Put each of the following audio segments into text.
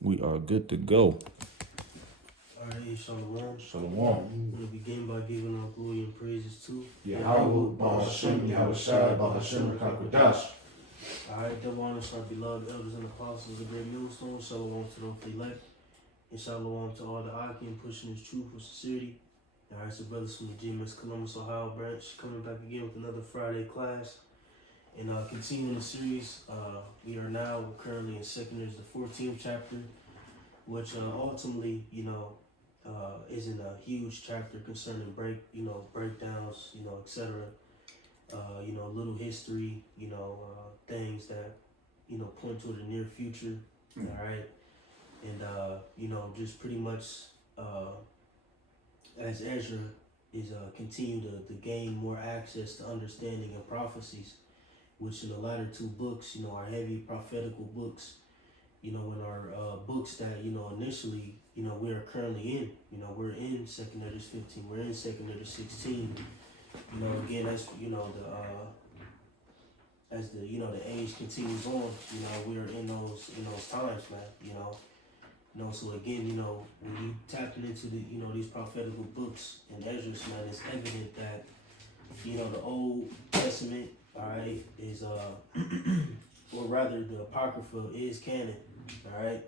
We are good to go. Alright, Shalom. Shalom. I'm going to begin by giving our glory and praises to Yahweh, Ba'ashem, Yahweh Shai, Ba'ashem, Rakakwadash. Alright, double honors to our beloved elders and apostles of the great millstone. Shalom to those elect. And shalom to all the Akim pushing his truth with sincerity. Alright, so brothers from the GMS Columbus, Ohio branch, coming back again with another Friday class. And continuing the series, we are now currently in Second Ezra, the 14th chapter, which ultimately, isn't a huge chapter concerning breakdowns, etc. Little history, things that, point to the near future. All right. And, just pretty much, as Ezra is continue to gain more access to understanding and prophecies, which in the latter two books, are heavy prophetical books, in our books that, initially, we are currently in, we're in 2nd Ezra 15, we're in 2nd Ezra 16, again, as, as the, the age continues on, we are in those times, man, so again, when you tapping into the, these prophetical books and Ezra's, man, it's evident that, the Old Testament, all right, is, or rather the Apocrypha is canon, all right?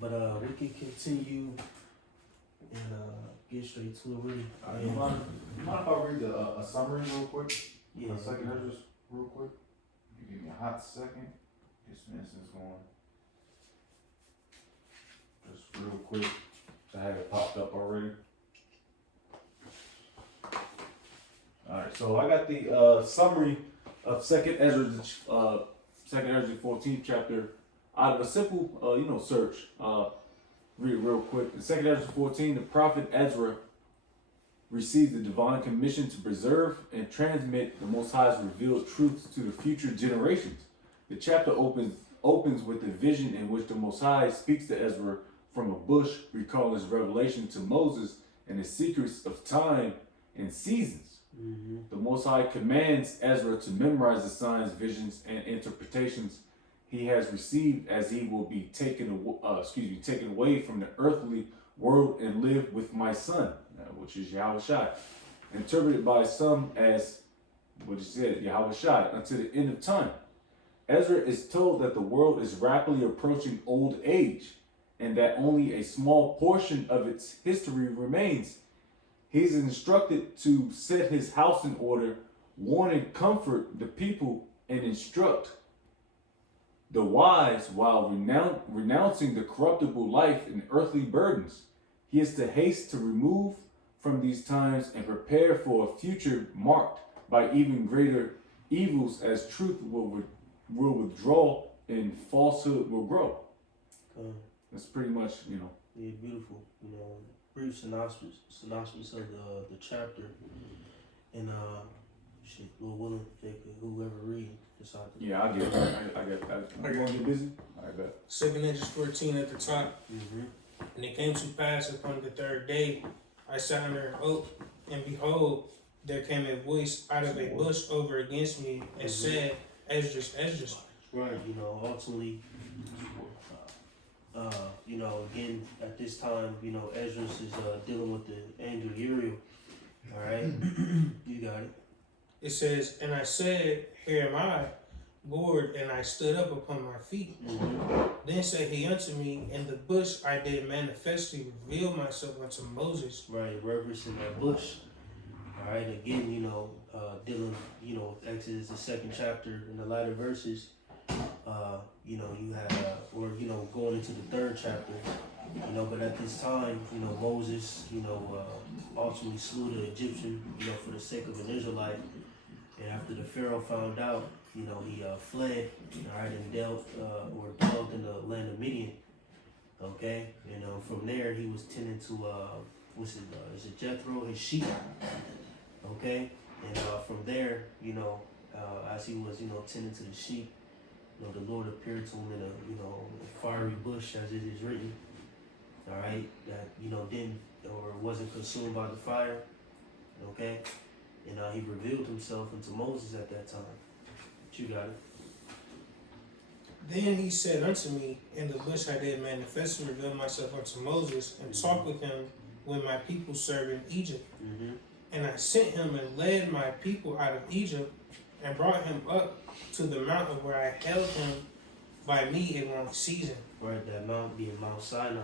But we can continue and get straight to it, really. You mind if I read a summary real quick? Yeah. 2nd Ezra real quick? You give me a hot second. This is going. Just real quick. I have it popped up already. Alright, so I got the summary of 2nd Ezra, 2nd Ezra 14th chapter out of a simple, search. Read it real quick. In 2nd Ezra 14, the prophet Ezra received the divine commission to preserve and transmit the Most High's revealed truths to the future generations. The chapter opens with a vision in which the Most High speaks to Ezra from a bush, recalling his revelation to Moses and the secrets of time and seasons. Mm-hmm. The Most High commands Ezra to memorize the signs, visions, and interpretations he has received, as he will be taken away from the earthly world and live with my son, which is Yahweh Shai, interpreted by some as what he said, Yahweh Shai, until the end of time. Ezra is told that the world is rapidly approaching old age and that only a small portion of its history remains. He's instructed to set his house in order, warn and comfort the people, and instruct the wise while renouncing the corruptible life and earthly burdens. He is to haste to remove from these times and prepare for a future marked by even greater evils, as truth will withdraw and falsehood will grow. That's pretty much, Yeah, beautiful. Brief synopsis of the chapter, and Lord willing, whoever read this out. Yeah, I get it. I got it. You busy? I got it. 2nd Ezra 14 at the top. Mm-hmm. And it came to pass upon the third day, I sat under an oak, and behold, there came a voice out of a bush over against me, and said, Esdras. Right, ultimately, again, at this time, Ezra is dealing with the angel Uriel. All right, you got it. It says, and I said, here am I, Lord, and I stood up upon my feet. Mm-hmm. Then said he unto me, in the bush I did manifestly reveal myself unto Moses. Right, reverencing that bush. All right, again, dealing, with Exodus, the 2nd chapter, in the latter verses, you have, going into the 3rd chapter, but at this time, Moses, ultimately slew the Egyptian, for the sake of an Israelite. And after the Pharaoh found out, he fled, all right, and dwelt in the land of Midian. Okay, and from there he was tending to is it Jethro, his sheep. Okay, and from there, as he was tending to the sheep, the Lord appeared to him in a fiery bush, as it is written. All right, that didn't or wasn't consumed by the fire. Okay, and he revealed himself unto Moses at that time. But you got it. Then he said unto me, in the bush I did manifest and reveal myself unto Moses, and talk with him when my people served in Egypt. And I sent him and led my people out of Egypt, and brought him up to the mountain where I held him by me a long season. Right, that mount being Mount Sinai.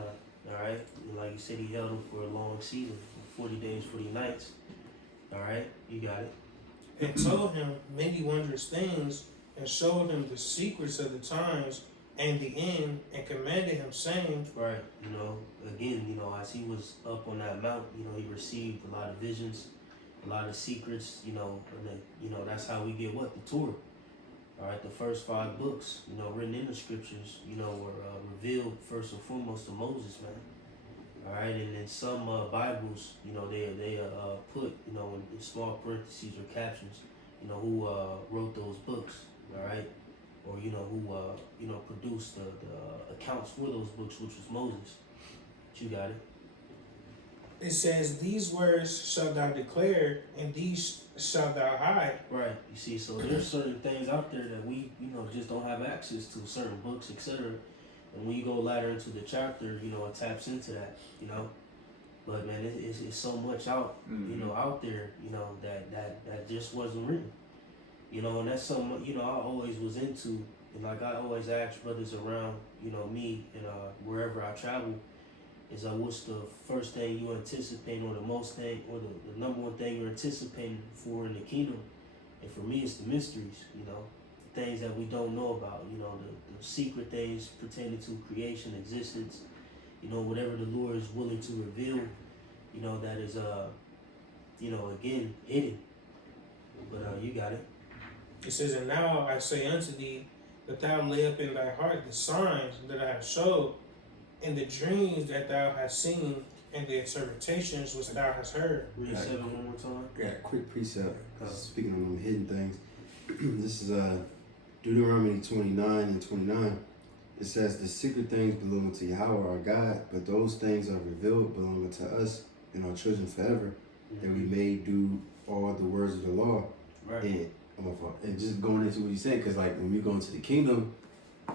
Alright? Like you said, he held him for a long season, 40 days, 40 nights. Alright, you got it. And told him many wondrous things, and showed him the secrets of the times and the end, and commanded him, saying, Right, again, as he was up on that mount, he received a lot of visions, a lot of secrets, and then, that's how we get what? The Torah. Alright, the first 5 books, written in the scriptures, were revealed first and foremost to Moses, man. Alright, and in some Bibles, they put, in small parentheses or captions, who wrote those books, alright? Or, who, produced the accounts for those books, which was Moses. But you got it. it says, these words shalt thou declare, and these shalt thou hide. Right. You see, so there's certain things out there that we, just don't have access to, certain books, etc. And when you go later into the chapter, it taps into that, But man, it's so much out, out there, that just wasn't written. And that's something, I always was into, and like I always ask brothers around, me and wherever I travel, is what's the first thing you anticipate, or the most thing, or the number one thing you're anticipating for in the kingdom? And for me, it's the mysteries, things that we don't know about, the secret things pertaining to creation, existence, whatever the Lord is willing to reveal, that is, again, hidden. But you got it. It says, and now I say unto thee, that thou lay up in thy heart the signs that I have showed, and the dreams that thou hast seen, and the interpretations which thou hast heard. Read 7 one more time. Got a quick precept. Speaking of them hidden things, this is Deuteronomy 29 and 29. It says, the secret things belong to Yahweh our God, but those things are revealed belong to us and our children forever, that we may do all the words of the law. Right. And just going into what you said, because like when we go into the kingdom,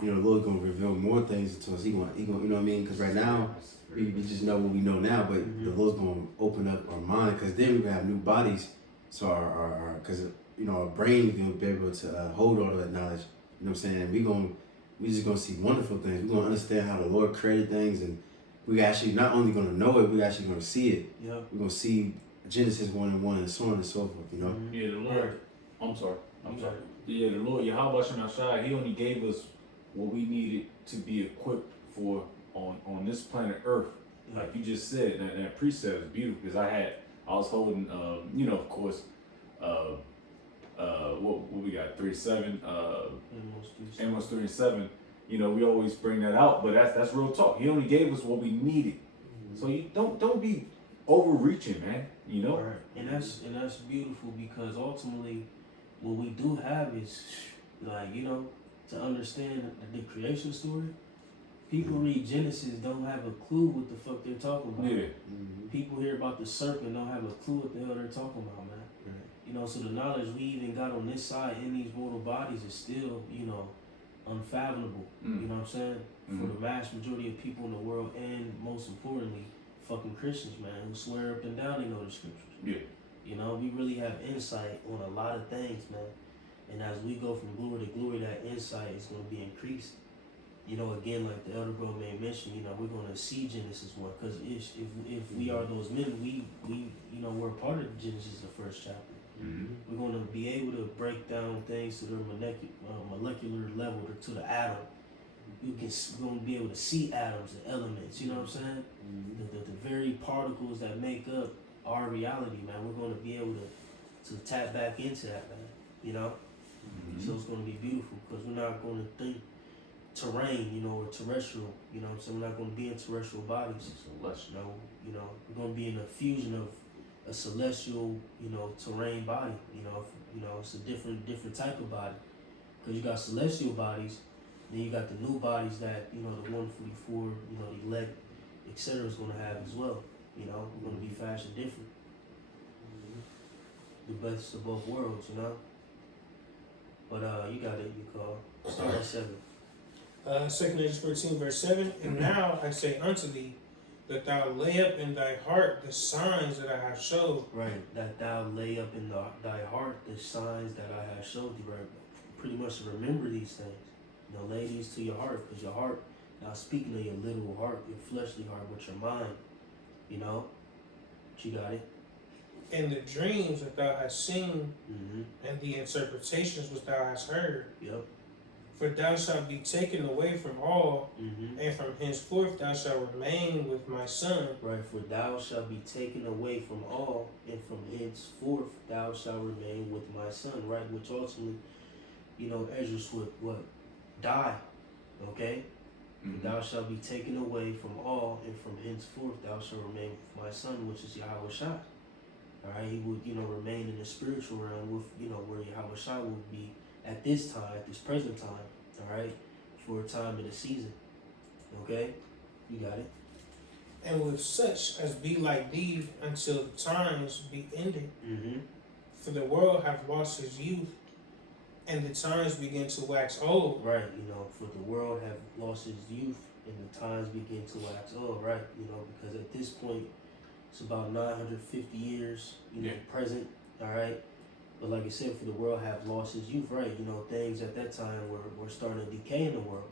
the Lord's gonna reveal more things to us. He gonna, you know what I mean? Because right now we just know what we know now, but the Lord's gonna open up our mind, because then we gonna have new bodies, so our because our brain is gonna be able to hold all of that knowledge. You know what I'm saying? We just gonna see wonderful things. We're gonna understand how the Lord created things, and we actually not only gonna know it, we actually gonna see it. Yeah. We're gonna see Genesis 1 and 1 and so on and so forth. Yeah, the Lord. I'm sorry. Yeah, the Lord, Yahweh Shem Shai, He only gave us what we needed to be equipped for on this planet Earth. Like you just said, that precept is beautiful, because I was holding, of course, what we got, 3-7, Amos 3 and 7. We always bring that out, but that's real talk. He only gave us what we needed. So you don't be overreaching, man. Right. And that's beautiful, because ultimately what we do have is, like, to understand the creation story. People read Genesis, don't have a clue what the fuck they're talking about. Yeah. People hear about the serpent, don't have a clue what the hell they're talking about, man. Right. So the knowledge we even got on this side in these mortal bodies is still, unfathomable. You know what I'm saying? For the vast majority of people in the world, and most importantly, fucking Christians, man, who swear up and down they know the scriptures. Yeah. We really have insight on a lot of things, man. And as we go from glory to glory, that insight is going to be increased. Again, like the elder bro may mention, we're going to see Genesis 1, because if we are those men, we we're part of Genesis, the first chapter. We're going to be able to break down things to their molecular level, to the atom. We're going to be able to see atoms and elements, you know what I'm saying? The very particles that make up our reality, man. We're going to be able to tap back into that, man, So it's going to be beautiful, because we're not going to think terrain, or terrestrial, what I'm saying? We're not going to be in terrestrial bodies. Celestial. We're going to be in a fusion of a celestial, terrain body. It's a different type of body, because you got celestial bodies, then you got the new bodies that the 144, the elect, etc. is going to have as well. We're going to be fashioned different. The best of both worlds, But you got it. You call. Start at 7. 2 Corinthians 14, verse 7. And now I say unto thee, that thou lay up in thy heart the signs that I have showed. Right, that thou lay up in thy heart the signs that I have showed thee, right? Pretty much remember these things. You know, lay these to your heart, because your heart, not speaking of your literal heart, your fleshly heart, but your mind. You know? But you got it. And the dreams that thou hast seen, Mm-hmm. and the interpretations which thou hast heard. Yep. For thou shalt be taken away from all, Mm-hmm. and from henceforth thou shalt remain with my son. Right, for thou shalt be taken away from all, and from henceforth thou shalt remain with my son. Right, which ultimately, you know, Ezra would what? Die. Okay? Mm-hmm. Thou shalt be taken away from all, and from henceforth thou shalt remain with my son, which is Yahweh Shai. Alright, he would, you know, remain in the spiritual realm with, you know, where Yahweh Shai would be at this time, at this present time, alright, for a time in the season. Okay? You got it. And with such as be like thee until the times be ended. Mm-hmm. For the world hath lost his youth, and the times begin to wax old. Right, you know, for the world have lost its youth and the times begin to wax old, right? You know, because at this point it's about 950 years, you know, Yeah. present, alright? But like I said, for the world have lost its youth, right? You know, things at that time were starting to decay in the world.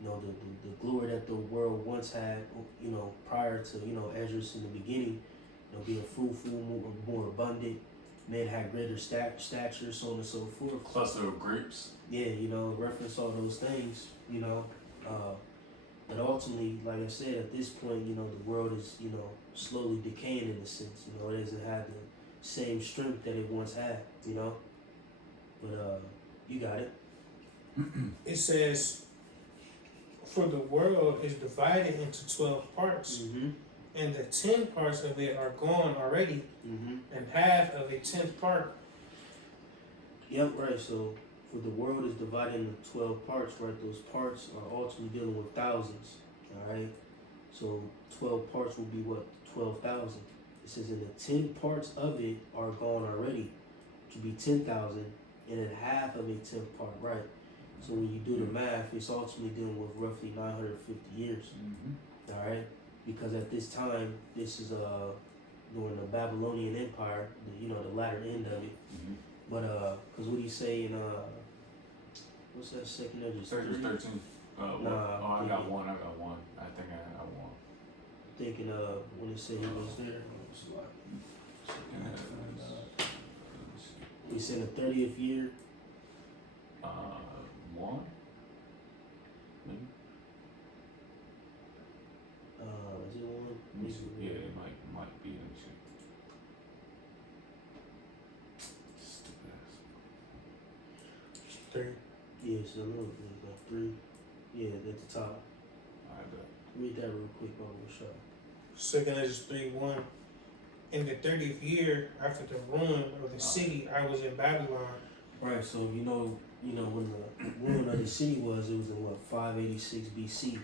You know, the glory that the world once had, you know, prior to, you know, Esdras in the beginning, you know, being fruitful, more abundant, men had greater stature, so on and so forth. Cluster of grapes. Yeah, you know, reference all those things, you know. But ultimately, like I said, at this point, you know, the world is, you know, slowly decaying in a sense. You know, it doesn't have the same strength that it once had, you know. But you got it. It says, for the world is divided into 12 parts, Mm-hmm. and the 10 parts of it are gone already, Mm-hmm. and half of a 10th part. Yep, right. So for the world is divided into 12 parts, right? Those parts are ultimately dealing with thousands. Alright? So 12 parts will be what? 12,000. It says in the 10 parts of it are gone already, which would be 10,000, and then half of a 10th part, right? So when you do the math, it's ultimately dealing with roughly 950 years. Mm-hmm. Alright? Because at this time, this is during the Babylonian Empire, you know, the latter end of it. Mm-hmm. But because what do you say in what's that second Esdras? 13. Nah, I got thinking- one. I think I got one. Thinking when it said he was there. He said the 30th year. One. Maybe. Is it one? Let me see. Yeah, it might be. Let me see. Stupid ass. 3. Yeah, so I know it's like 3. Yeah, at the top. Alright, bet. Read that real quick, Bubba. Shot. 2 Esdras 3:1. In the 30th year after the ruin of the city, I was in Babylon. Right. So you know when the ruin of the city was, it was in what 586 BC.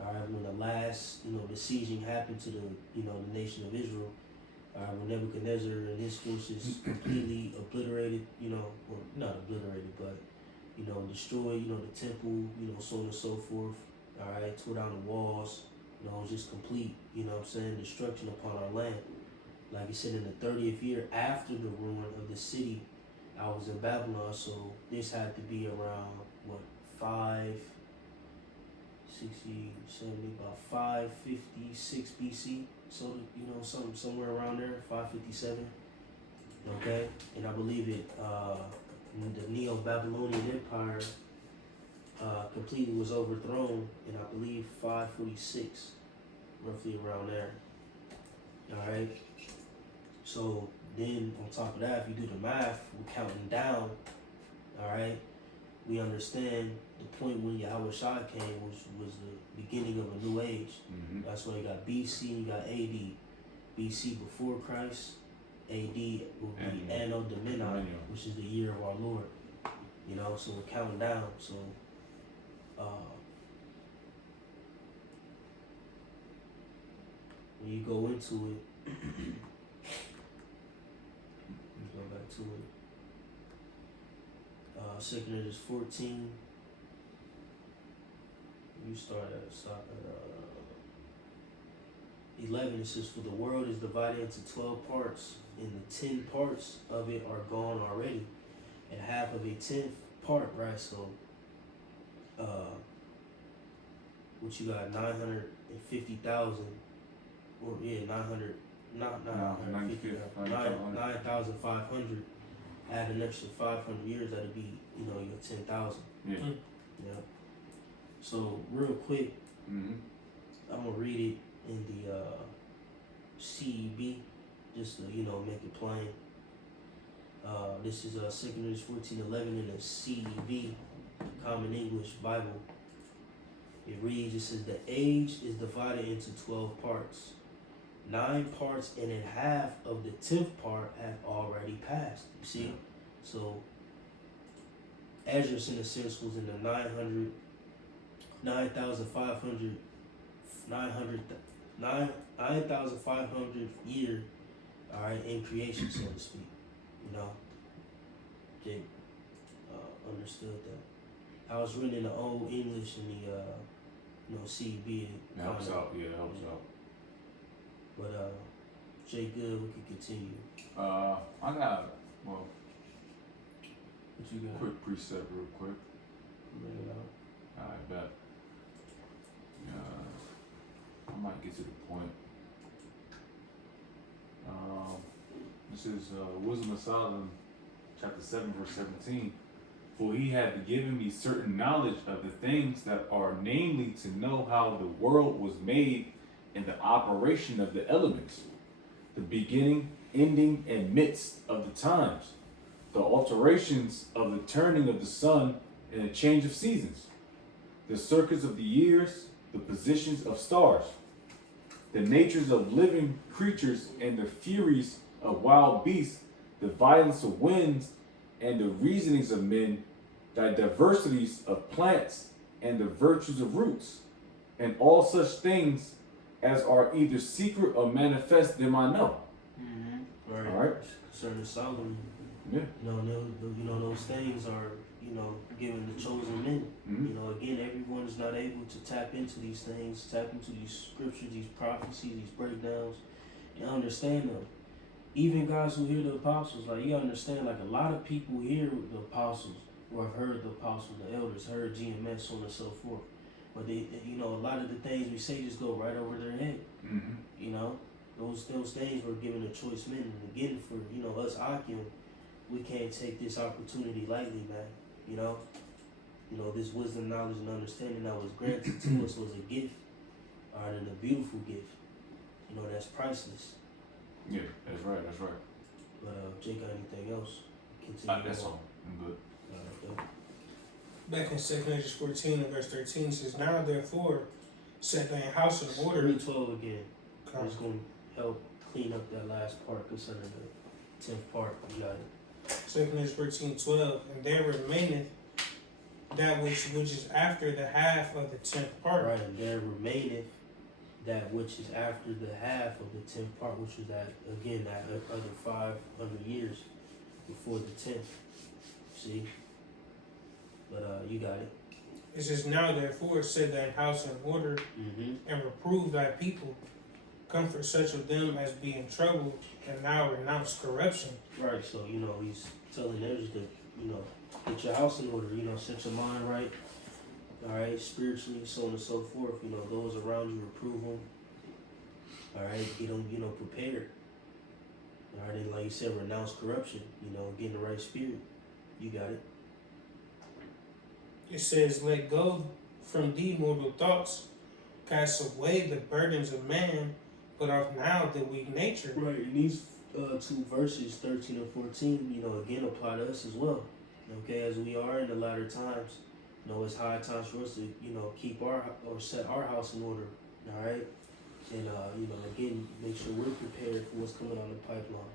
All right, when the last the besieging happened to the nation of Israel. When Nebuchadnezzar and his forces completely obliterated, or not obliterated, but destroyed, the temple, so on and so forth. All right, tore down the walls. It was just complete, destruction upon our land. Like he said, in the 30th year after the ruin of the city, I was in Babylon, so this had to be around, 560, 70, about 556 BC. So, somewhere around there, 557. Okay? And I believe the Neo-Babylonian Empire completely was overthrown in, I believe, 546, roughly around there. Alright? So then on top of that, if you do the math, we're counting down. Alright? We understand the point when Yahweh Shai came was the beginning of a new age. Mm-hmm. That's why you got BC, you got AD. BC before Christ, AD will be Anno Domini, which is the year of our Lord. So we're counting down. So when you go into it, let's go back to it. 2 Esdras 14. you start at stop at 11. It says, for the world is divided into 12 parts, and the 10 parts of it are gone already, and half of a 10th part, right? So, what you got, 950,000, or yeah, 900, not 950, 9,500. Add an extra 500 years, that'd be, your 10,000. Yeah. Yeah. So real quick, Mm-hmm. I'm gonna read it in the CEB, just to make it plain. This is 2 Corinthians 14:11 in the CEB, Common English Bible. It reads, it says, the age is divided into 12 parts. 9 parts and a half of the 10th part have already passed. You see? So, Ezra's in a sense was in the 9,500th year, alright, in creation, so to speak. Jake understood that. I was reading in the Old English in the CB. That helps out. Yeah, that helps out. But Jay, good, we can continue. I got What you got? quick precept real quick. Bring it out. I bet. I might get to the point. This is Wisdom of Solomon, chapter 7, verse 17. For he hath given me certain knowledge of the things that are, namely to know how the world was made and the operation of the elements, the beginning, ending, and midst of the times, the alterations of the turning of the sun and the change of seasons, the circuits of the years, the positions of stars, the natures of living creatures and the furies of wild beasts, the violence of winds and the reasonings of men, the diversities of plants and the virtues of roots, and all such things as are either secret or manifest them I know. Mm-hmm. All right. Concerning Solomon, Yeah. those things are, given the chosen men. Mm-hmm. Again, everyone is not able to tap into these things, tap into these scriptures, these prophecies, these breakdowns, and understand them. Even guys who hear the apostles, like, you understand, like, a lot of people hear the apostles, or have heard the apostles, the elders, heard GMS, so on and so forth. But they, a lot of the things we say just go right over their head. Mm-hmm. Those things were given to choice men. And again, for us Akim, we can't take this opportunity lightly, man. This wisdom, knowledge, and understanding that was granted to us was a gift, alright, and a beautiful gift. That's priceless. Yeah, that's right. That's right. But Jake, got anything else? Continue. That's all. I'm good. Back in 2 Corinthians 14 and verse 13 it says, now therefore set thy house in order. Read 12 again. Come. It's going to help clean up that last part concerning the 10th part. You got it. 2 Corinthians 14:12, and there remaineth that which is after the half of the 10th part. Right, and there remaineth that which is after the half of the 10th part, which is that other 500 years before the 10th. See? But you got it. It says, now therefore set thine house in order, and reprove thy people, comfort such of them as be in trouble, and now renounce corruption. Right, so he's telling others to get your house in order, set your mind right, alright, spiritually, so on and so forth. Those around you, reprove them, alright, get them prepared, alright, and like you said, renounce corruption, get in the right spirit. You got it. It says, let go from thee mortal thoughts, cast away the burdens of man, put off now the weak nature. Right, and these 2 verses, 13 and 14, again apply to us as well. Okay, as we are in the latter times, it's high times for us to, keep set our house in order, all right? And, again, make sure we're prepared for what's coming on the pipeline.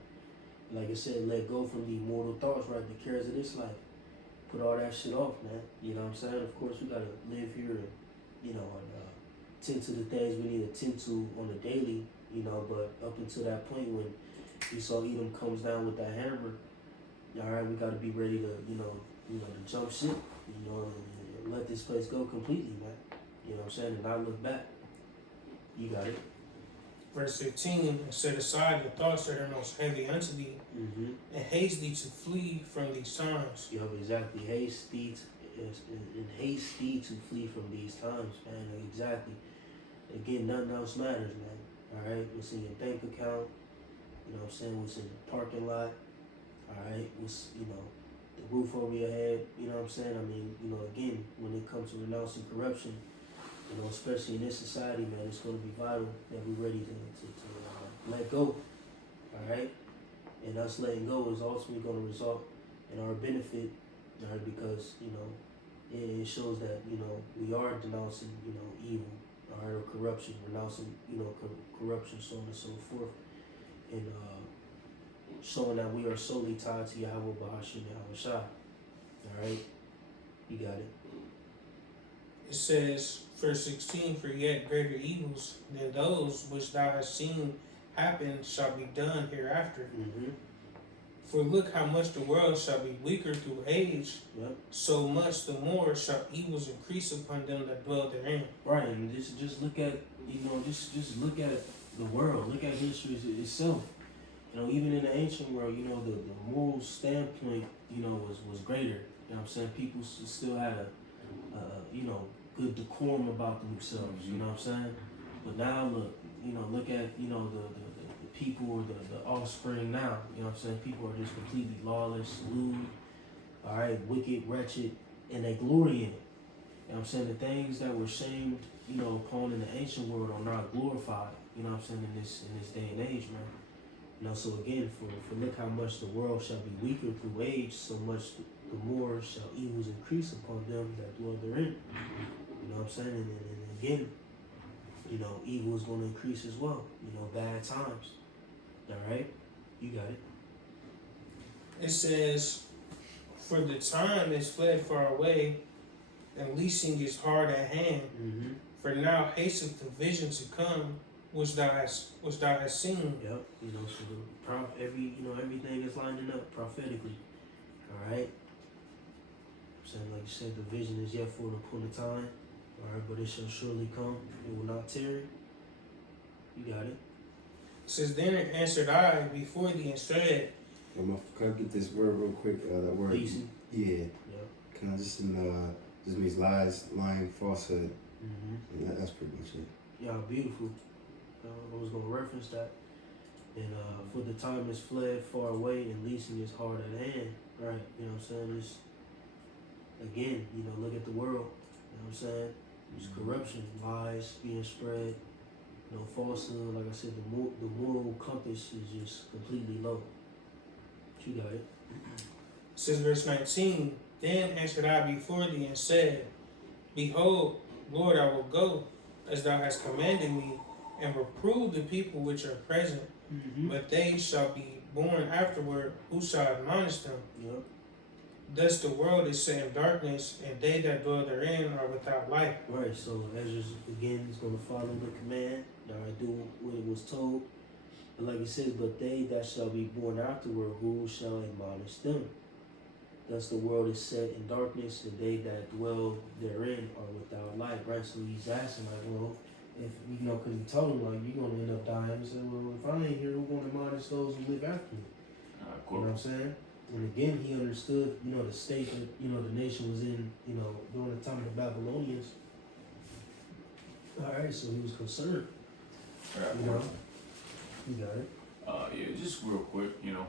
Like I said, let go from the mortal thoughts, right? The cares of this life. Put all that shit off, man. You know what I'm saying? Of course, we gotta live here and, tend to the things we need to tend to on the daily, but up until that point when Esau Edom comes down with that hammer, all right, we got to be ready to, to jump ship, and let this place go completely, man. You know what I'm saying? And not look back. You got it. Verse 15, and set aside the thoughts that are most heavy unto thee, Mm-hmm. and haste thee to flee from these times. Yup, exactly. Haste thee to flee from these times, man. Exactly. Again, nothing else matters, man. All right, what's in your bank account? You know what I'm saying? What's in the parking lot? All right, what's the roof over your head? You know what I'm saying? I mean, again, when it comes to renouncing corruption, especially in this society, man, it's going to be vital that we're ready to let go. All right, and us letting go is ultimately going to result in our benefit, all right, because it shows that we are denouncing evil, all right, or corruption, renouncing corruption, so on and so forth, and showing that we are solely tied to Yahweh Bahashim Yahweh Shai. All right, you got it. It says, verse 16, for yet greater evils than those which thou hast seen happen shall be done hereafter. Mm-hmm. For look how much the world shall be weaker through age, Yep. so much the more shall evils increase upon them that dwell therein. Right, and just look at just look at the world, look at history itself. Even in the ancient world, the moral standpoint, was greater. You know what I'm saying? People still had a good decorum about themselves. You know what I'm saying? But now look at the people or the offspring now. You know what I'm saying? People are just completely lawless, lewd, all right, wicked, wretched, and they glory in it. You know what I'm saying? The things that were shamed, upon in the ancient world are not glorified. You know what I'm saying? In this day and age, man. So again, for look how much the world shall be weaker through age, so much the more shall evils increase upon them that dwell therein. You know what I'm saying? And again, evil is going to increase as well. Bad times. All right? You got it. It says, for the time is fled far away, and leasing is hard at hand. Mm-hmm. For now hasteth the vision to come, which thou hast seen. Yep. So everything is lining up prophetically. All right. Saying like you said, the vision is yet for an appointed time. All right, but it shall surely come. It will not tarry. You got it. It says, then answered I before thee and said, Can I get this word real quick? That word. Leasing. Yeah. Yep. Can I just means lies, lying, falsehood. Mm-hmm. And that's pretty much it. Yeah, beautiful. I was gonna reference that. And for the time is fled far away, and leasing is hard at hand. Right? You know what I'm saying? It's again, look at the world. You know what I'm saying? There's corruption, lies being spread, falsehood. Like I said, the moral compass is just completely low. But you got it. it says verse 19, then answered I before thee and said, behold, Lord, I will go as thou hast commanded me, and reprove the people which are present, but they shall be born afterward, who shall admonish them. Yep. Thus the world is set in darkness, and they that dwell therein are without light. Right, so Ezra again is going to follow the command. All right, do what it was told. But like it says, but they that shall be born afterward, who shall admonish them? Thus the world is set in darkness, and they that dwell therein are without light. Right, so he's asking like, well, if because he told him like you're gonna end up dying. He said, well, if I ain't here, who's gonna admonish those who live after me? Cool. You know what I'm saying? And again, he understood, the state that, the nation was in, during the time of the Babylonians. All right, so he was concerned. Alright, You got it. yeah, just real quick, dealing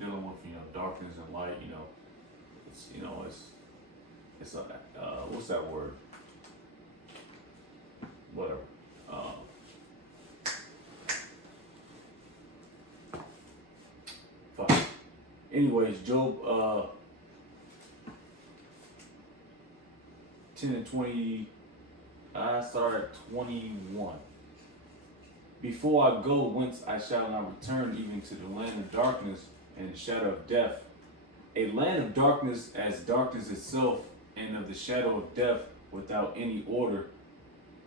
with darkness and light, it's what's that word? Whatever. Fuck. Anyways, Job 10 and 20. I start at 21. Before I go, whence I shall not return, even to the land of darkness and the shadow of death. A land of darkness as darkness itself, and of the shadow of death without any order.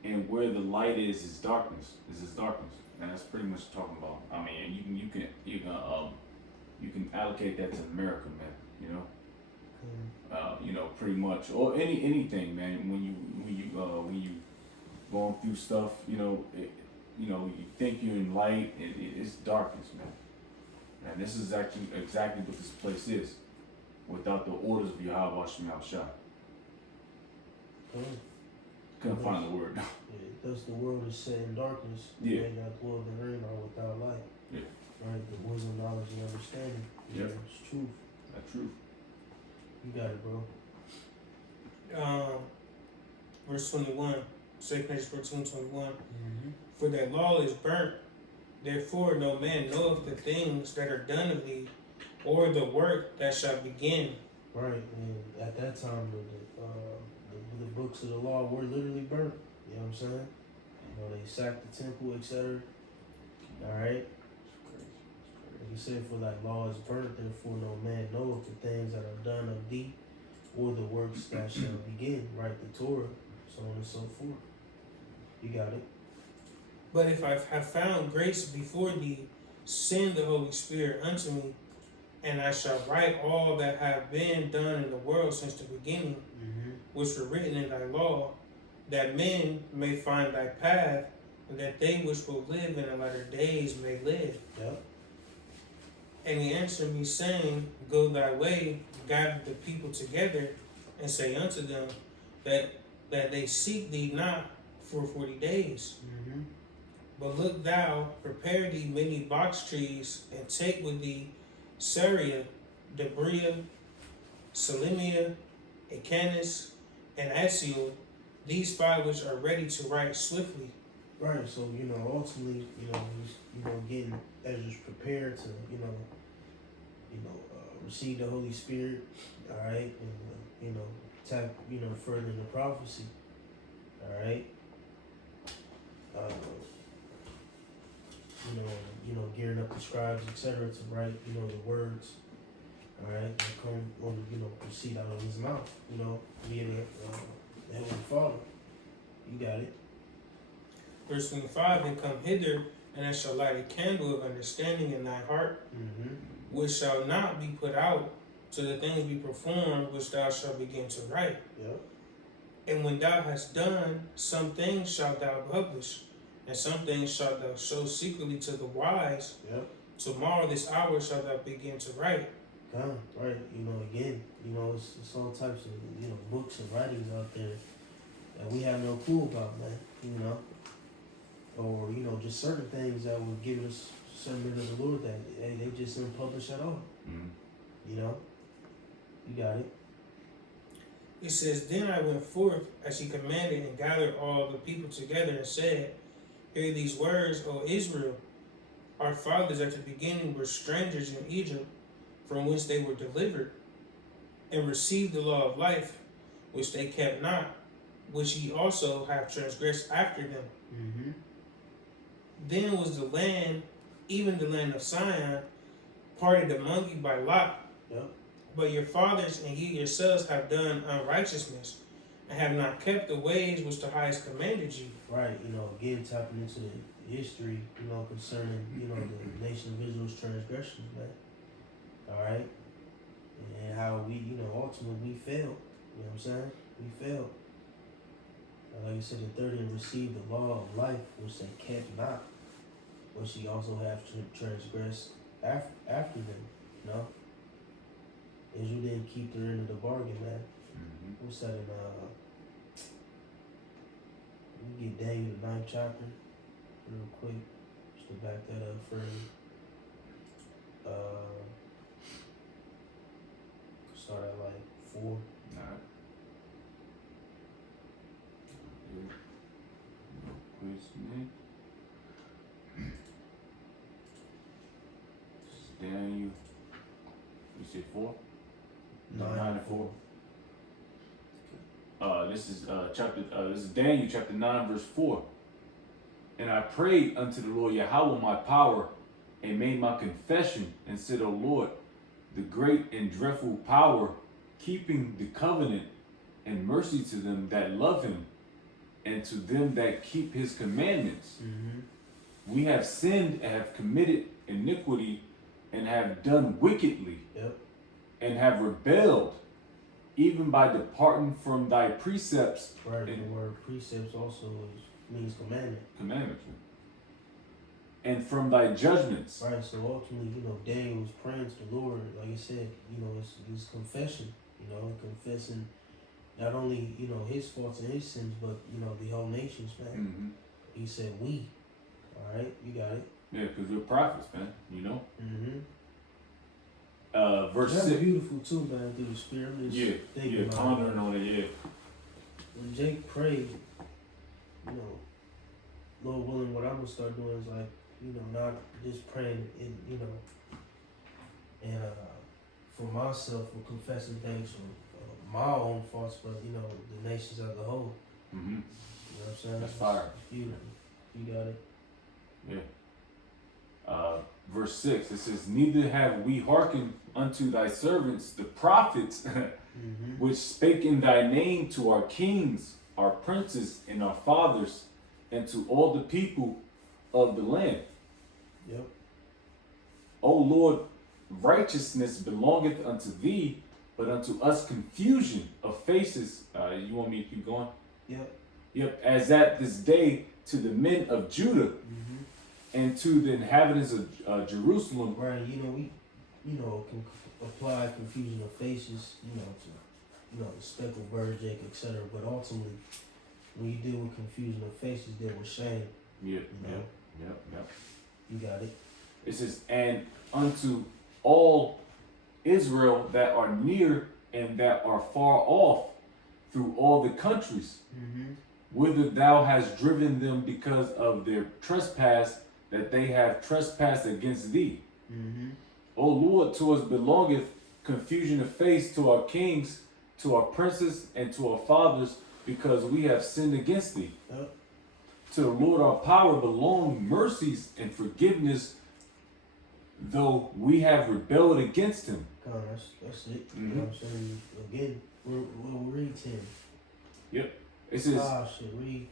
And where the light is darkness. Is darkness, and that's pretty much talking about. I mean, you can allocate that to America, man. You know, pretty much, or anything, man. When you going through stuff, you know, you think you're in light, and it's darkness, man. And this is actually exactly what this place is, without the orders of Yahweh Shem Shai. Couldn't find the word. Yeah, because the world is set in darkness. Yeah. They that dwell therein are without light. Yeah. Right? The wisdom, knowledge, and understanding. Yep. It's truth. That's true. You got it, bro. Verse 21, 2 Corinthians 14:21. Mm-hmm. For that law is burnt, therefore no man knoweth the things that are done of thee, or the work that shall begin. Right, and at that time, the books of the law were literally burnt. You know what I'm saying? You know, they sacked the temple, etc. All right. Like you said, for that law is burnt, therefore no man knoweth the things that are done of thee, or the works that shall begin. Right, the Torah, so on and so forth. You got it. But if I have found grace before thee, send the Holy Spirit unto me, and I shall write all that have been done in the world since the beginning, which were written in thy law, that men may find thy path, and that they which will live in the latter days may live. Yep. And he answered me, saying, Go thy way, gather the people together, and say unto them that they seek thee not for 40 days. Mm-hmm. But look thou, prepare thee many box trees, and take with thee Syria, Debria, Salimia, Acanis, and Asiel, these five which are ready to write swiftly. Right, so ultimately, he's getting Ezra's prepared to receive the Holy Spirit, all right, and tap further in the prophecy, all right. Gearing up the scribes, etc., to write the words, all right, that come proceed out of his mouth, via the Heavenly Father. You got it. Verse 25, and come hither, and I shall light a candle of understanding in thy heart, which shall not be put out till the things be performed which thou shalt begin to write. Yep. And when thou hast done, some things shalt thou publish, and some things shalt thou show secretly to the wise. Yep. Tomorrow this hour shalt thou begin to write. Come, right, again, it's all types of, books and writings out there that we have no clue about, man, or, just certain things that will give us certain men of the Lord that, hey, they just didn't publish at all. Mm-hmm. You got it. It says, Then I went forth as he commanded, and gathered all the people together, and said, Hear these words, O Israel. Our fathers at the beginning were strangers in Egypt, from whence they were delivered, and received the law of life, which they kept not, which ye also have transgressed after them. Mm-hmm. Then was the land, even the land of Sion, parted among you by lot. Yep. But your fathers and ye yourselves have done unrighteousness, and have not kept the ways which the highest commanded you. Right, again tapping into the history, concerning, the nation of Israel's transgressions, man. Alright? And how we, ultimately we failed. You know what I'm saying? We failed. Like you said in 30, and received the law of life, which they kept not, which ye also have transgressed after them. Israel didn't keep their end of the bargain, man. Mm-hmm. What's that in, we get Daniel the 9th chapter, real quick, just to back that up for you. Start at like 4. All right. Quiz me. Daniel. You say 4? 9 and 4. This is this is Daniel chapter 9 verse 4. And I prayed unto the Lord Yahweh my power, and made my confession, and said, O Lord, the great and dreadful power, keeping the covenant and mercy to them that love him, and to them that keep his commandments. Mm-hmm. We have sinned and have committed iniquity, and have done wickedly, Yep. and have rebelled even by departing from thy precepts. Right. And The word precepts also means commandment. commandments. And from thy judgments. Right. So ultimately, you know, Daniel was praying to the Lord. Like I said, you know, it's confession. You know, confessing not only, you know, his faults and his sins, but, you know, the whole nation's, man. Mm-hmm. He said, we. All right, you got it. Yeah, because we're prophets, man. You know. Mm-hmm. Verse That's 6. beautiful too, man. Through the Spirit, I'm just thinking about pondering on it. Yeah. when Jake prayed, you know, Lord willing, what I'm gonna start doing is like, you know, not just praying in, you know, and for myself, for confessing things for my own faults, but you know, the nations as a whole. Mm-hmm. You know what I'm saying? That's fire. It's beautiful. You got it. Yeah. Verse 6, it says, neither have we hearkened unto thy servants, the prophets, Mm-hmm. which spake in thy name to our kings, our princes, and our fathers, and to all the people of the land. Yep. O Lord, righteousness belongeth unto thee, but unto us confusion of faces. You want me to keep going? Yep. Yep, as at this day to the men of Judah Mm-hmm. and to the inhabitants of Jerusalem. Right. You know, we, you know, can apply confusion of faces, you know, to, you know, the speckled bird, Jake, etc. But ultimately, when you deal with confusion of faces, deal with shame. Yep, You know? yep. You got it. It says, and unto all Israel that are near and that are far off through all the countries, Mm-hmm. whither thou hast driven them because of their trespass, that they have trespassed against thee. Mm-hmm. O Lord, to us belongeth confusion of face, to our kings, to our princes, and to our fathers, because we have sinned against thee. Yep. To the Lord our power belong mercies and forgiveness, though we have rebelled against him. Come on, that's it. You Mhm. know what I'm saying? Again, we'll read 10. It says, Shit, read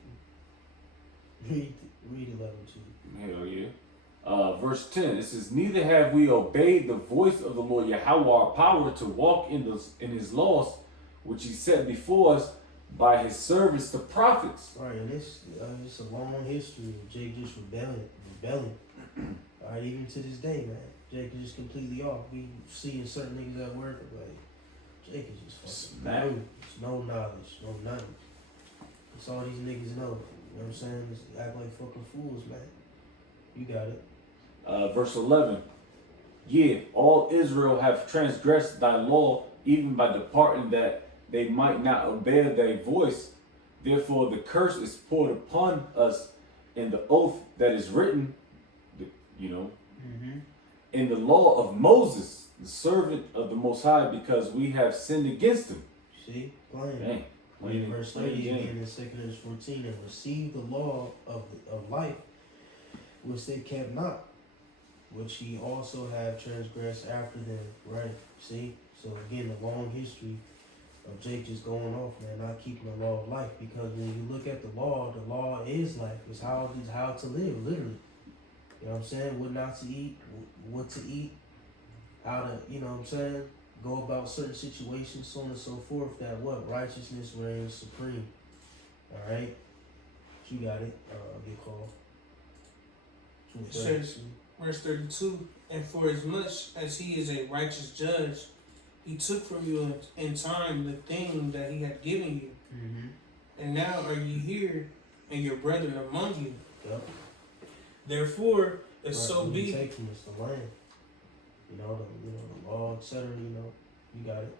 11 too. hell yeah. Verse 10, it says, neither have we obeyed the voice of the Lord Yahweh our power to walk in his laws, which he set before us by his servants the prophets. Right, and it's a long history of Jake just rebelling. All right, even to this day, man. Jake is just completely off. We seeing certain niggas at work, like, Jake is just fucking Smack. new. It's no knowledge, no nothing. It's all these niggas know. You know what I'm saying? Just act like fucking fools, man. You got it. Verse 11, yea, all Israel have transgressed thy law, even by departing that they might not obey thy voice. Therefore the curse is poured upon us in the oath that is written, Mm-hmm. in the law of Moses, the servant of the Most High, because we have sinned against him. See? Plain. Dang. Read verse 30 again. again in 2 Corinthians 14, and receive the law of life, which they kept not, which ye also have transgressed after them. Right? See? So again, the long history of Jake just going off, man, not keeping the law of life. Because when you look at the law is life. It's how to live, literally. You know what I'm saying? What not to eat, what to eat, how to, you know what I'm saying, go about certain situations, so on and so forth, that what? Righteousness reigns supreme. Alright? You got it. Good call. It says, verse 32, and for as much as he is a righteous judge, he took from you in time the thing that he had given you. Mm-hmm. And now are ye here, and your brethren among you. Yep. Therefore, if Right, so what be, you take from us, the land. You know, the law, etc. You know, you got it.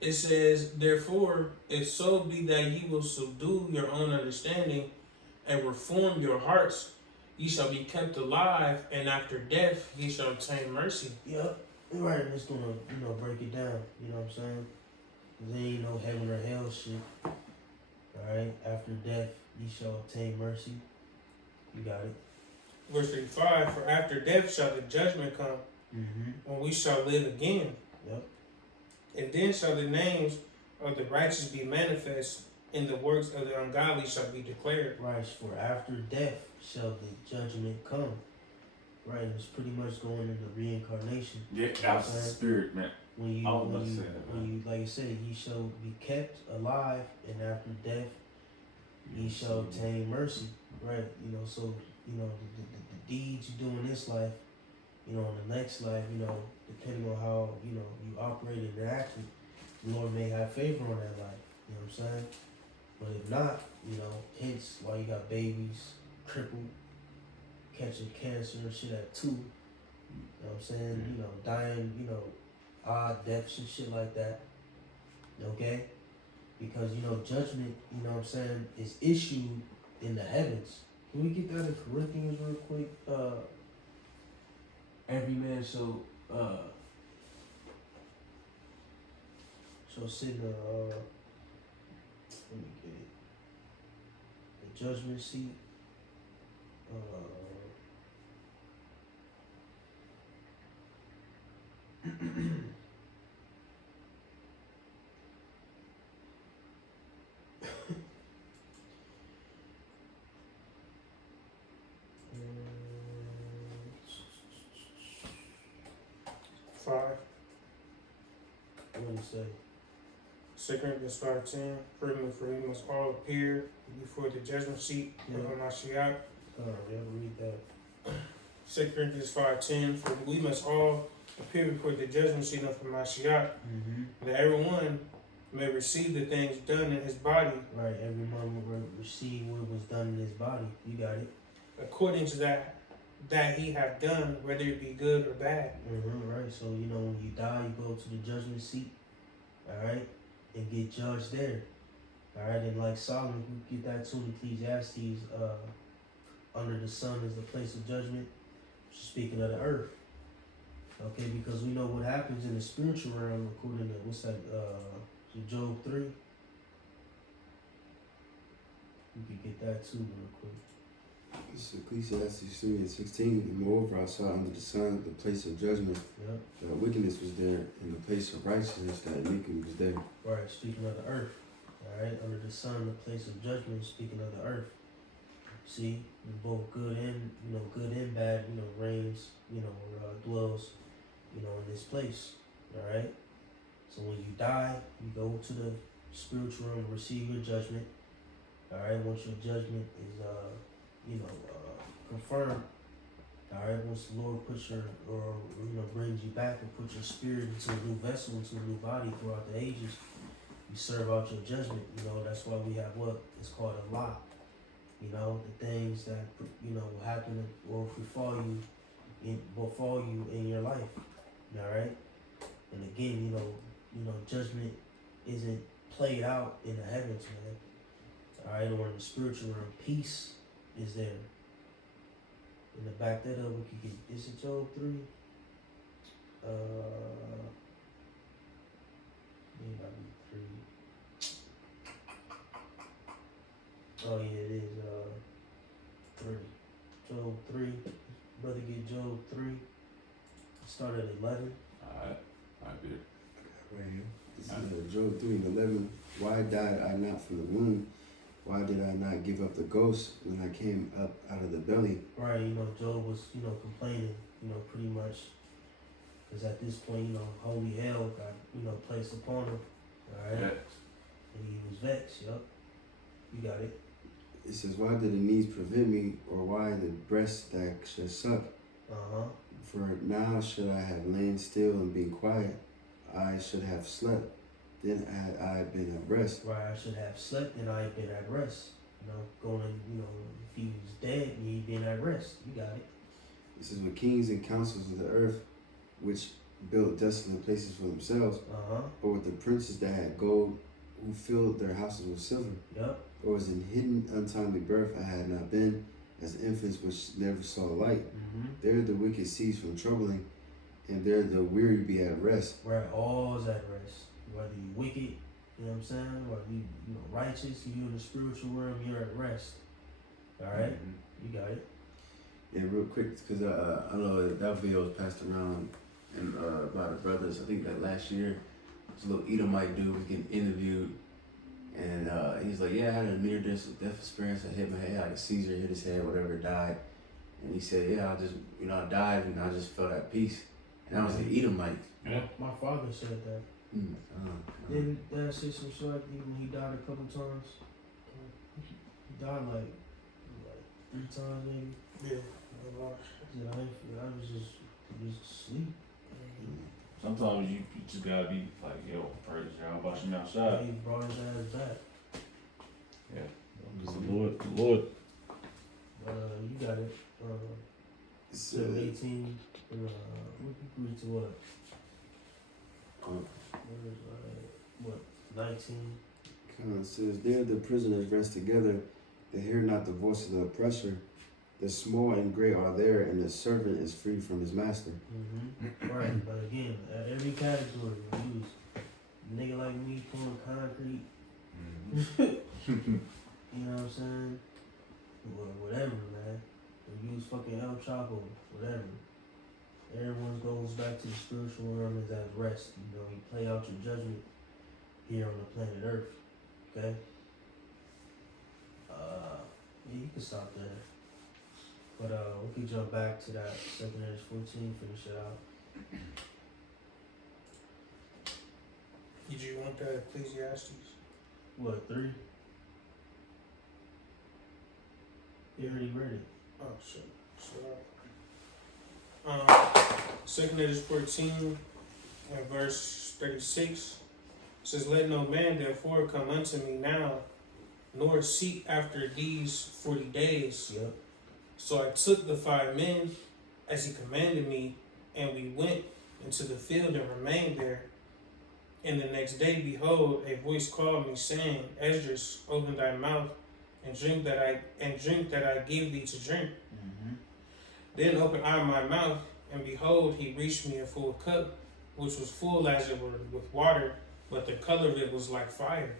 it says, therefore, if so be that ye will subdue your own understanding and reform your hearts, ye shall be kept alive, and after death ye shall obtain mercy. Yep. Right, and it's gonna, break it down. You know what I'm saying? There ain't no heaven or hell shit. Alright? After death, ye shall obtain mercy. You got it. Verse 35, for after death shall the judgment come, Mm-hmm. when we shall live again. Yep. And then shall the names of the righteous be manifest, and the works of the ungodly shall be declared. Right, for after death shall the judgment come. Right, it's pretty much going into reincarnation. Yeah, that's the spirit, man. when you I was about when to you say that, when you like you said, ye shall be kept alive, and after death ye shall obtain mercy, right? You know, so you know the deeds you do in this life, you know, in the next life, you know, depending on how you know you operated and acted, the Lord may have favor on that life. You know what I'm saying? But if not, you know, hence why you got babies crippled, catching cancer and shit at 2. You know what I'm saying? You know, dying, you know, odd deaths and shit like that. Okay? Because, you know, judgment, you know what I'm saying, is issued in the heavens. Can we get that in Corinthians real quick? Every man shall sit in the let me get it. The judgment seat. Five. What do you say? 2 Corinthians 5:10. For we must all appear before the judgment seat of Mashiach. Yeah, read that. 2 Corinthians 5:10. For we must all appear before the judgment seat of Mashiach, that everyone may receive the things done in his body. Right, everyone will receive what was done in his body. You got it. According to that he have done, whether it be good or bad. Right, so you know when you die, you go to the judgment seat, all right, and get judged there, all right. And like Solomon, you get that too in Ecclesiastes. Under the sun is the place of judgment. Speaking of the earth, okay, because we know what happens in the spiritual realm according to what's that? Job 3. You could get that too real quick. It's Ecclesiastes 3:16. And moreover, I saw under the sun the place of judgment. Yep. That wickedness was there, and the place of righteousness, that iniquity was there. Right, speaking of the earth. Alright, under the sun, the place of judgment, speaking of the earth. See, both good and bad, you know, reigns, you know, dwells, you know, in this place. Alright? So when you die, you go to the spiritual realm, receive your judgment. Alright, once your judgment is confirmed. Alright, once the Lord puts brings you back and puts your spirit into a new vessel, into a new body throughout the ages, you serve out your judgment. You know, that's why we have what is called a lot. You know, the things that will happen or befall you in your life. Alright? And again, you know, judgment isn't played out in the heavens, man. Alright, or in the spiritual realm, peace is there. And to back that up, we could get, is it Job 3? May not be 3. Oh yeah, it is 3. Job 3. Brother, get Job 3. Start at 11. Alright, be there. Right here. This is Job 3:11. Why died I not from the womb? Why did I not give up the ghost when I came up out of the belly? Right, you know, Job was, complaining, pretty much. Because at this point, holy hell got, placed upon him. Alright? And he was vexed, yup. You got it. It says, why did the knees prevent me, or why the breast that should suck? For now should I have lain still and been quiet. I should have slept. Then had I been at rest. Right, I should have slept and I had been at rest. Going, if he was dead and he'd been at rest. You got it. This is with kings and councils of the earth, which built desolate places for themselves, or with the princes that had gold, who filled their houses with silver. Yep. Or was in hidden untimely birth I had not been, as infants which never saw light. There the wicked cease from troubling, and there the weary be at rest. Right, all's at rest. Whether you wicked, you know what I'm saying, or you righteous, you in the spiritual realm, you're at rest. Alright? You got it. Yeah, real quick, because I know that video was passed around and by the brothers. I think that last year, this little Edomite dude was getting interviewed, and he's like, yeah, I had a near-death experience. I hit my head, like a Caesar hit his head, whatever, died. And he said, yeah, I just, I died and I just felt at peace. And I was like, Edom, like, My father said that. Didn't Dad say some shit like even he died a couple times? He died like 3 times maybe. Yeah. I was just asleep. Sometimes you just gotta be like, yo, praise y'all about you outside. He brought his ass back. Yeah. Because the Lord. You got it. 18. We read to what? What? 19. It says, there the prisoners rest together, they hear not the voice of the oppressor. The small and great are there, and the servant is free from his master. Right, but again, at every category we use nigga like me pulling concrete. You know what I'm saying? Whatever, man. We use fucking El Chapo, whatever. Everyone goes back to the spiritual realm as at rest. You know, you play out your judgment here on the planet Earth. Okay? Yeah, you can stop there. But we can jump back to that 2 Esdras 14, finish it out. Did you want that Ecclesiastes? What, 3? You already read it. Oh, shit. So, 2 Esdras 14 and verse 36 says, let no man therefore come unto me now, nor seek after these 40 days. Yep. So I took the 5 men as he commanded me, and we went into the field and remained there. And the next day, behold, a voice called me, saying, Esdras, open thy mouth and drink that I give thee to drink. Then opened I my mouth, and behold, he reached me a full cup, which was full as it were with water, but the color of it was like fire.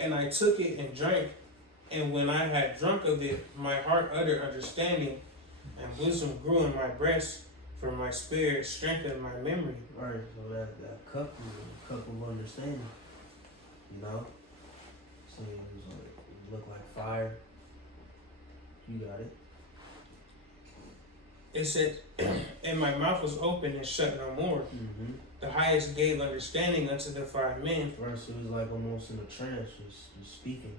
And I took it and drank. And when I had drunk of it, my heart uttered understanding, and wisdom grew in my breast, for my spirit strengthened my memory. Right, so that cup is a cup of understanding. You know? So it looked like fire. You got it. It said, and my mouth was open and shut no more. The highest gave understanding unto the 5 men. Right, so it was like almost in a trance, just speaking.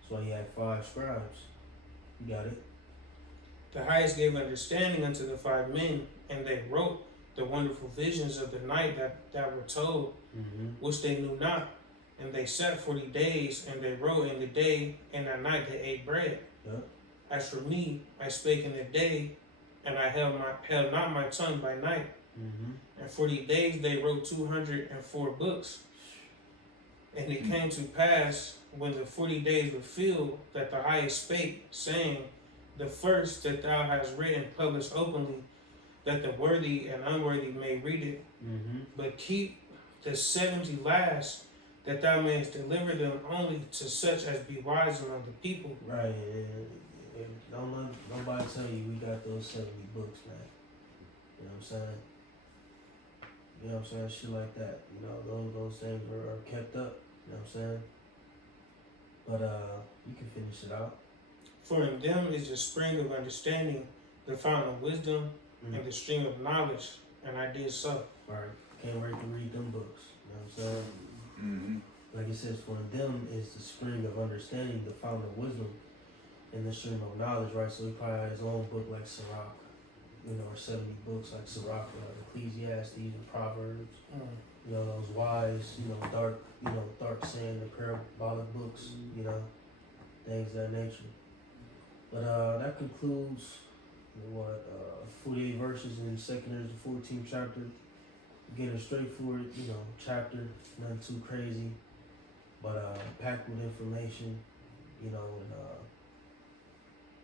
That's why he had 5 scribes. You got it? The highest gave understanding unto the 5 men, and they wrote the wonderful visions of the night that were told, which they knew not. And they sat 40 days, and they wrote in the day, and at night they ate bread. Yep. As for me, I spake in the day, and I held not my tongue by night. And 40 days they wrote 204 books. And it came to pass, when the 40 days were filled, that the highest spake, saying, the first that thou hast written published openly, that the worthy and unworthy may read it. But keep the 70 last, that thou mayest deliver them only to such as be wise among the people. Right, and don't let nobody tell you we got those 70 books, man. You know what I'm saying? You know what I'm saying? Shit like that. You know, those things are kept up. You know what I'm saying? But you can finish it out. For in them is the spring of understanding, the fountain of wisdom, and the stream of knowledge. And I did so. Right. Can't wait to read them books. You know what I'm saying? Like it says, for in them is the spring of understanding, the fountain of wisdom, and the stream of knowledge, right? So he probably had his own book like Sirach, you know, or 70 books like Sirach, Ecclesiastes and Proverbs. You know, those wise, you know, dark saying, the parabolic books, you know, things of that nature. But that concludes 48 verses in 2 Esdras, the 14th chapter. Again, a straightforward, you know, chapter, nothing too crazy, but packed with information, you know, and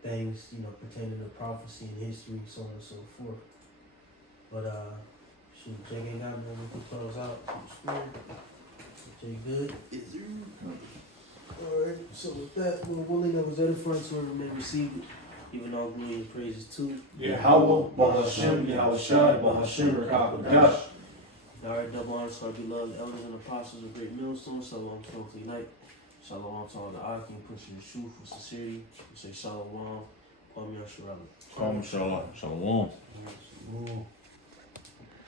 things, you know, pertaining to prophecy and history, so on and so forth. But shoot, Jake ain't got nothing, we can close out. Jay good? Alright, so with that, we're willing that was edifying, so we may receive it, even all glory and praises too. Yahweh, Bahashem, Yahushai, Bahashem, Rakakadosh. Alright, double honor to our beloved elders and apostles of Great Millstone. Shalom to all tonight. Shalom to all the Aki and pushing the truth with sincerity. We say shalom. Kwame Yasharala. Shalom. Shalom. Shalom.